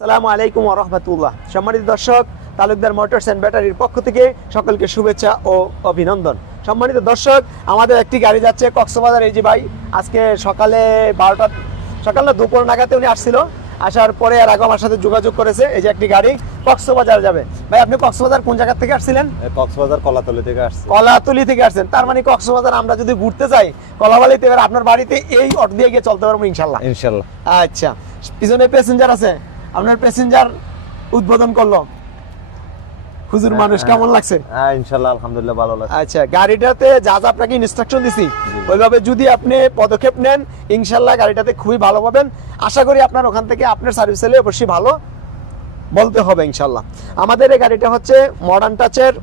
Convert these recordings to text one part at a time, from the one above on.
আসসালামু আলাইকুম ওয়া রাহমাতুল্লাহ। সম্মানিত দর্শক, তালুকদার মোটরস এন্ড ব্যাটারির পক্ষ থেকে সকলকে শুভেচ্ছা ও অভিনন্দন। সম্মানিত দর্শক, আমাদের একটি গাড়ি যাচ্ছে কক্সবাজার। এই যে ভাই আজকে সকালে 12টা সকাল না দুপুর নাগাতে উনি আসছিল, আসার পরে আর আগে আমার সাথে যোগাযোগ করেছে। এই যে একটি গাড়ি কক্সবাজার যাবে। ভাই আপনি কক্সবাজার কোন জায়গা থেকে আসছিলেন? কক্সবাজার কলাতলি থেকে আসছি। কলাতলি থেকে আসছেন, তার মানে কক্সবাজার আমরা যদি ঘুরতে যাই কলাবালিতে, এবার আপনার বাড়িতে এই অটো দিয়ে গিয়ে চলতে পারবো ইনশাল্লাহ। ইনশাআল্লাহ। আচ্ছা, পিছনে প্যাসেঞ্জার আছে, আপনার প্যাসেঞ্জার উদ্বোধন করলো হুজুর মানুষ, কেমন লাগছে? হ্যাঁ ইনশাআল্লাহ আলহামদুলিল্লাহ ভালো লাগছে। আচ্ছা, গাড়িটাতে যা যা আপনাকে ইনস্ট্রাকশন দিছি ওইভাবে যদি আপনি পদক্ষেপ নেন ইনশাআল্লাহ গাড়িটাতে খুবই ভালো পাবেন। আশা করি আপনার ওখান থেকে আপনার সার্ভিস হলে অবশ্যই ভালো বলতে হবে ইনশাআল্লাহ। আমাদের এই গাড়িটা হচ্ছে মডার্ন টাচের,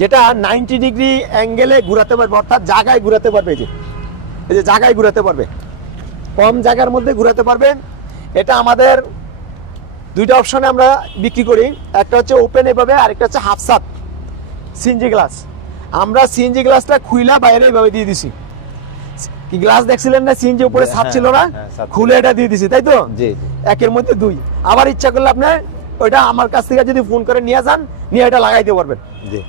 যেটা 90 ডিগ্রি অ্যাঙ্গেলে ঘুরাতে পারবে, অর্থাৎ জায়গায় ঘুরাতে পারবে। এই যে জায়গায় ঘুরাতে পারবে, কম জায়গার মধ্যে ঘুরাতে পারবে। এটা আমাদের দুইটা অপশনে আমরা বিক্রি করি, একটা হচ্ছে ওপেন এভাবে, আরেকটা হচ্ছে হাফ সাত সিএনজি গ্লাস। আমরা সিএনজি গ্লাসটা খুইলা বাইরে এভাবে দিয়ে দিছি। কি গ্লাস দেখছিলেন না, সিএনজি উপরে ছাদ ছিল না, খুলে এটা দিয়ে দিছি, তাই তো? জি। একের মধ্যে দুই। আবার ইচ্ছা করলে আপনি ওইটা আমার কাছ থেকে যদি ফোন করে নিয়ে যান, নিয়ে এটা লাগাইতে পারবেন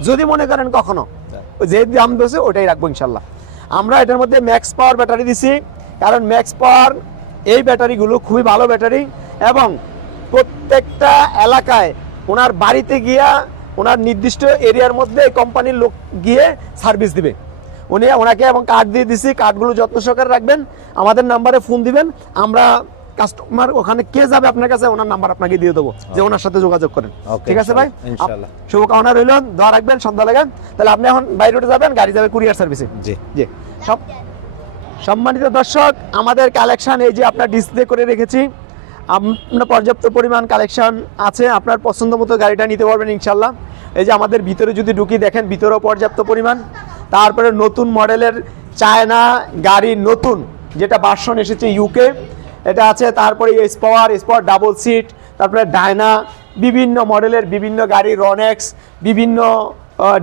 যদি মনে করেন কখনো। যে দাম দিয়েছে ওটাই রাখবো ইনশাল্লাহ। আমরা এটার মধ্যে ম্যাক্স পাওয়ার ব্যাটারি দিছি, কারণ ম্যাক্স পাওয়ার এই ব্যাটারিগুলো খুবই ভালো ব্যাটারি, এবং প্রত্যেকটা এলাকায় ওনার বাড়িতে গিয়া ওনার নির্দিষ্ট এরিয়ার মধ্যে কোম্পানির লোক গিয়ে সার্ভিস দিবে। ওনাকে এবং কার্ড দিয়ে দিছি, কার্ডগুলো যত্ন সহকারে রাখবেন, আমাদের নাম্বারে ফোন দিবেন, আমরা কাস্টমার ওখানে কে যাবে আপনার কাছে ওনার নাম্বার আপনাকে দিয়ে দেবো, যে ওনার সাথে যোগাযোগ করেন। ঠিক আছে ভাই, ইনশাআল্লাহ। শুভকামনা রইল, দোয়া রাখবেন, সন্ধ্যা লাগান। তাহলে আপনি এখন বাইরে উঠে যাবেন, গাড়ি যাবে কুরিয়ার সার্ভিসে। জি জি। সম্মানিত দর্শক, আমাদের কালেকশন এই যে আপনার ডিসপ্লে করে রেখেছি, আপনার পর্যাপ্ত পরিমাণ কালেকশন আছে, আপনার পছন্দ মতো গাড়িটা নিতে পারবেন ইনশাল্লাহ। এই যে আমাদের ভিতরে যদি ঢুকি দেখেন, ভিতরেও পর্যাপ্ত পরিমাণ। তারপরে নতুন মডেলের চায়না গাড়ি, নতুন যেটা ভার্সন এসেছে ইউকে, এটা আছে। তারপরে স্পাওয়ার ডাবল সিট, তারপরে ডায়না, বিভিন্ন মডেলের বিভিন্ন গাড়ি, রনেক্স, বিভিন্ন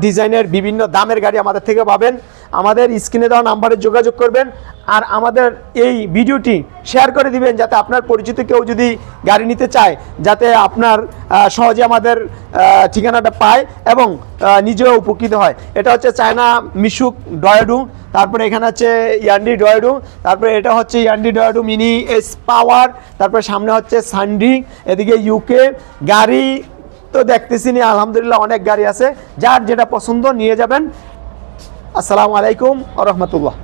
ডিজাইনের বিভিন্ন দামের গাড়ি আমাদের থেকে পাবেন। আমাদের স্ক্রিনে দেওয়া নাম্বারে যোগাযোগ করবেন, আর আমাদের এই ভিডিওটি শেয়ার করে দিবেন, যাতে আপনার পরিচিত কেউ যদি গাড়ি নিতে চায় যাতে আপনার সহজে আমাদের ঠিকানাটা পায় এবং নিজেও উপকৃত হয়। এটা হচ্ছে চায়না মিশুক ডয়েডু, তারপরে এখানে আছে ইয়ান্ডি ডয়েডু, তারপরে এটা হচ্ছে ইয়ান্ডি ডয়েডু মিনি এস পাওয়ার, তারপরে সামনে হচ্ছে সান্ডি, এদিকে ইউকে গাড়ি তো দেখতেছি না, আলহামদুলিল্লাহ অনেক গাড়ি আছে, যার যেটা পছন্দ নিয়ে যাবেন। আসসালামু আলাইকুম ওয়া রাহমাতুল্লাহ।